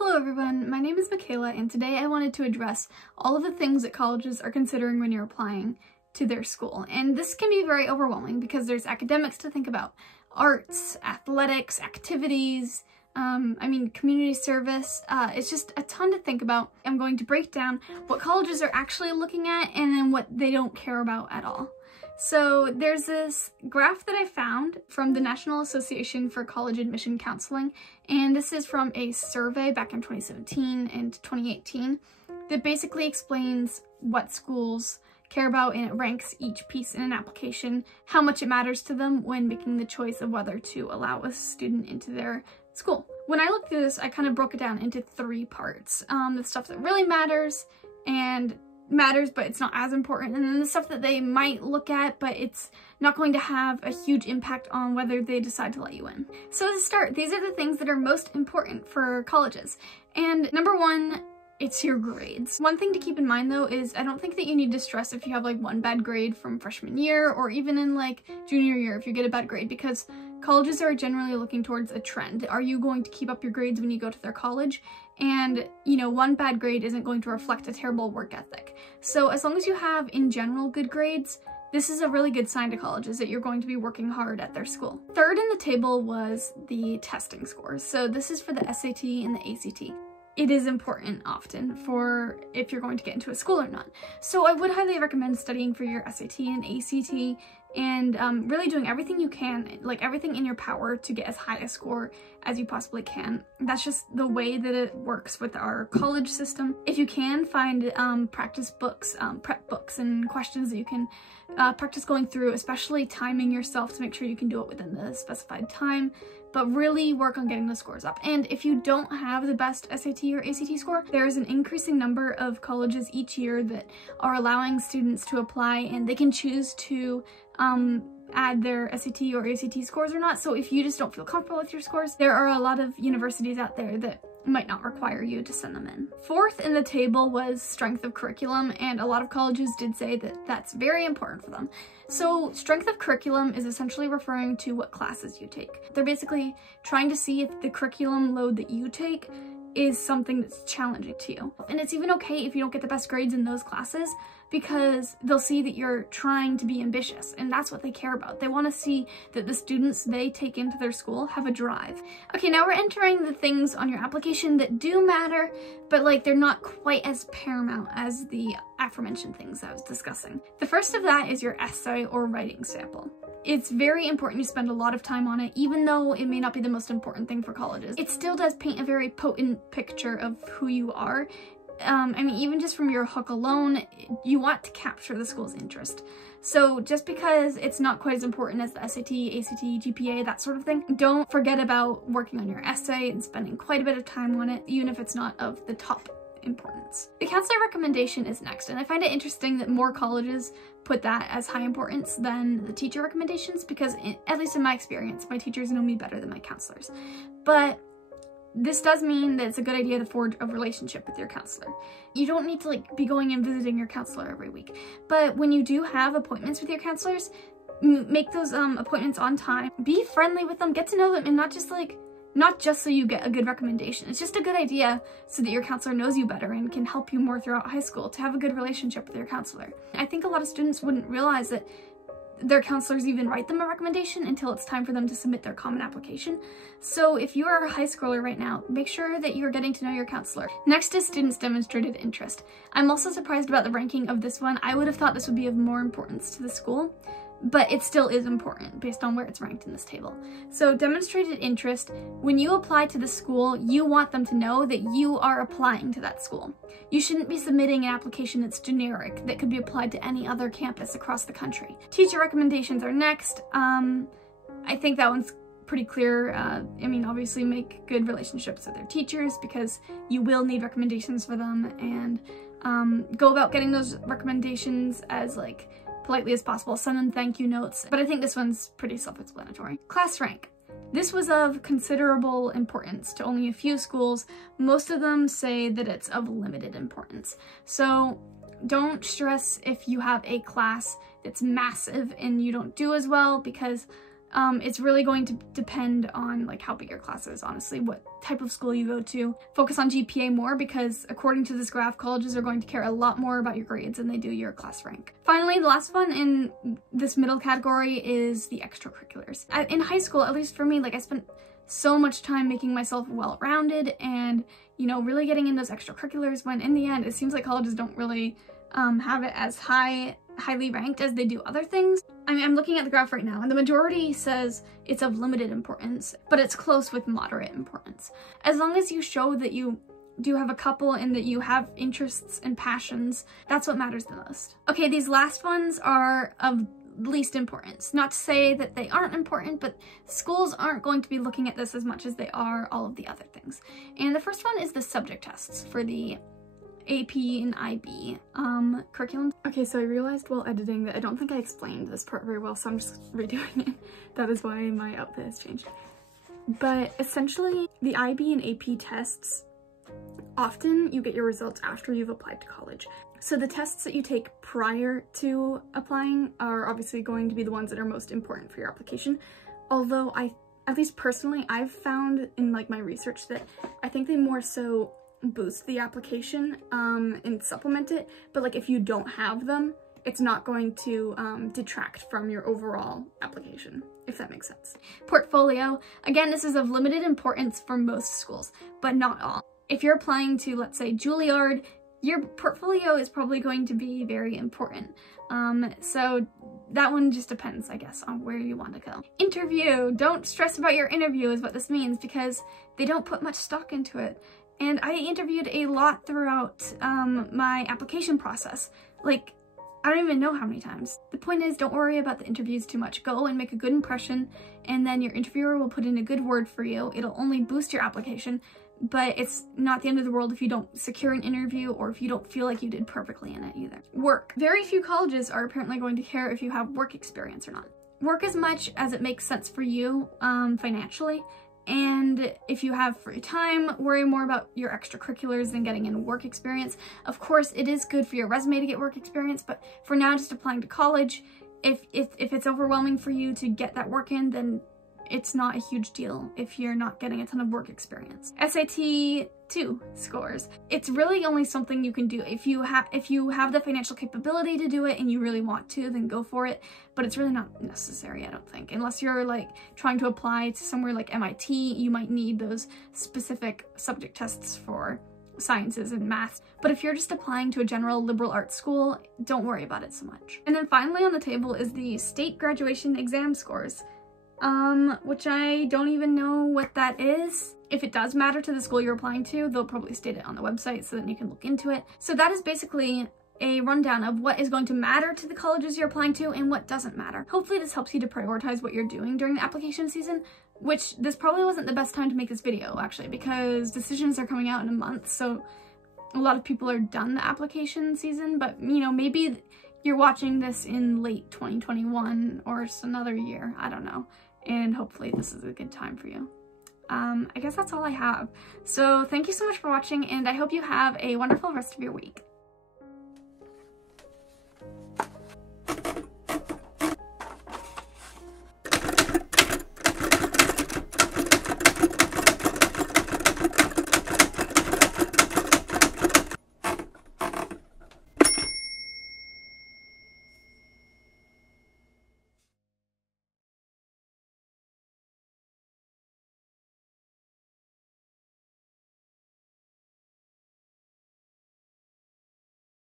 Hello everyone, my name is Makayla and today I wanted to address all of the things that colleges are considering when you're applying to their school. And this can be very overwhelming because there's academics to think about, arts, athletics, activities, community service. It's just a ton to think about. I'm going to break down what colleges are actually looking at and then what they don't care about at all. So there's this graph that I found from the National Association for College Admission Counseling, and this is from a survey back in 2017 and 2018 that basically explains what schools care about, and it ranks each piece in an application, how much it matters to them when making the choice of whether to allow a student into their school. When I looked through this, I kind of broke it down into three parts. The stuff that really matters but it's not as important, and then the stuff that they might look at but it's not going to have a huge impact on whether they decide to let you in. So to start, these are the things that are most important for colleges. And number one, it's your grades. One thing to keep in mind though is I don't think that you need to stress if you have like one bad grade from freshman year or even in like junior year if you get a bad grade, because colleges are generally looking towards a trend. Are you going to keep up your grades when you go to their college? And one bad grade isn't going to reflect a terrible work ethic. So as long as you have in general good grades, this is a really good sign to colleges that you're going to be working hard at their school. Third in the table was the testing scores. So this is for the SAT and the ACT. It is important often for if you're going to get into a school or not. So I would highly recommend studying for your SAT and ACT and really doing everything you can, like everything in your power to get as high a score as you possibly can. That's just the way that it works with our college system. If you can, find practice books, prep books and questions that you can practice going through, especially timing yourself to make sure you can do it within the specified time, but really work on getting the scores up. And if you don't have the best SAT or ACT score, there is an increasing number of colleges each year that are allowing students to apply, and they can choose to add their SAT or ACT scores or not. So if you just don't feel comfortable with your scores, there are a lot of universities out there that might not require you to send them in. Fourth in the table was strength of curriculum, and a lot of colleges did say that that's very important for them. So strength of curriculum is essentially referring to what classes you take. They're basically trying to see if the curriculum load that you take is something that's challenging to you. And it's even okay if you don't get the best grades in those classes, because they'll see that you're trying to be ambitious, and that's what they care about. They want to see that the students they take into their school have a drive. Okay, now we're entering the things on your application that do matter, but like they're not quite as paramount as the aforementioned things I was discussing. The first of that is your essay or writing sample. It's very important you spend a lot of time on it, even though it may not be the most important thing for colleges. It still does paint a very potent picture of who you are. Even just from your hook alone, you want to capture the school's interest. So just because it's not quite as important as the SAT, ACT, GPA, that sort of thing, don't forget about working on your essay and spending quite a bit of time on it, even if it's not of the top importance. The counselor recommendation is next, and I find it interesting that more colleges put that as high importance than the teacher recommendations, because at least in my experience, my teachers know me better than my counselors. But this does mean that it's a good idea to forge a relationship with your counselor. You don't need to be going and visiting your counselor every week, but when you do have appointments with your counselors, make those appointments on time. Be friendly with them, get to know them, and not just so you get a good recommendation. It's just a good idea so that your counselor knows you better and can help you more throughout high school, to have a good relationship with your counselor. I think a lot of students wouldn't realize that their counselors even write them a recommendation until it's time for them to submit their common application. So if you are a high schooler right now, make sure that you're getting to know your counselor. Next is students' demonstrated interest. I'm also surprised about the ranking of this one. I would have thought this would be of more importance to the school, but it still is important based on where it's ranked in this table. So demonstrated interest, when you apply to the school, you want them to know that you are applying to that school. You shouldn't be submitting an application that's generic, that could be applied to any other campus across the country. Teacher recommendations are next. I think that one's pretty clear. Obviously make good relationships with their teachers, because you will need recommendations for them, and go about getting those recommendations as politely as possible. Send them thank you notes, but I think this one's pretty self-explanatory. Class rank. This was of considerable importance to only a few schools. Most of them say that it's of limited importance. So don't stress if you have a class that's massive and you don't do as well, because It's really going to depend on like how big your class is, honestly, what type of school you go to. Focus on GPA more because according to this graph, colleges are going to care a lot more about your grades than they do your class rank. Finally, the last one in this middle category is the extracurriculars. In high school, at least for me, like I spent so much time making myself well-rounded and, you know, really getting in those extracurriculars when in the end, it seems like colleges don't really have it as highly ranked as they do other things. I mean, I'm looking at the graph right now and the majority says it's of limited importance, but it's close with moderate importance. As long as you show that you do have a couple and that you have interests and passions, that's what matters the most. Okay, these last ones are of least importance. Not to say that they aren't important, but schools aren't going to be looking at this as much as they are all of the other things. And the first one is the subject tests for the AP and IB curriculum. Okay, so I realized while editing that I don't think I explained this part very well, so I'm just redoing it. That is why my outfit has changed. But essentially, the IB and AP tests, often you get your results after you've applied to college. So the tests that you take prior to applying are obviously going to be the ones that are most important for your application. Although at least personally, I've found in like my research that I think they more so boost the application and supplement it, but like if you don't have them, it's not going to detract from your overall application, if that makes sense. Portfolio, again, this is of limited importance for most schools, but not all. If you're applying to, let's say, Juilliard, your portfolio is probably going to be very important. So that one just depends, I guess, on where you want to go. Interview, don't stress about your interview is what this means because they don't put much stock into it. And I interviewed a lot throughout my application process. Like, I don't even know how many times. The point is, don't worry about the interviews too much. Go and make a good impression, and then your interviewer will put in a good word for you. It'll only boost your application, but it's not the end of the world if you don't secure an interview or if you don't feel like you did perfectly in it either. Work. Very few colleges are apparently going to care if you have work experience or not. Work as much as it makes sense for you financially. And if you have free time, worry more about your extracurriculars than getting in work experience. Of course, it is good for your resume to get work experience, but for now, just applying to college, if it's overwhelming for you to get that work in, then it's not a huge deal if you're not getting a ton of work experience. SAT 2 scores. It's really only something you can do. If you have the financial capability to do it and you really want to, then go for it. But it's really not necessary, I don't think. Unless you're like trying to apply to somewhere like MIT, you might need those specific subject tests for sciences and math. But if you're just applying to a general liberal arts school, don't worry about it so much. And then finally on the table is the state graduation exam scores. Which I don't even know what that is. If it does matter to the school you're applying to, they'll probably state it on the website so then you can look into it. So that is basically a rundown of what is going to matter to the colleges you're applying to and what doesn't matter. Hopefully this helps you to prioritize what you're doing during the application season, which this probably wasn't the best time to make this video actually, because decisions are coming out in a month, so a lot of people are done the application season, but you know, maybe you're watching this in late 2021 or just another year, I don't know. And hopefully this is a good time for you. I guess that's all I have. So thank you so much for watching, and I hope you have a wonderful rest of your week.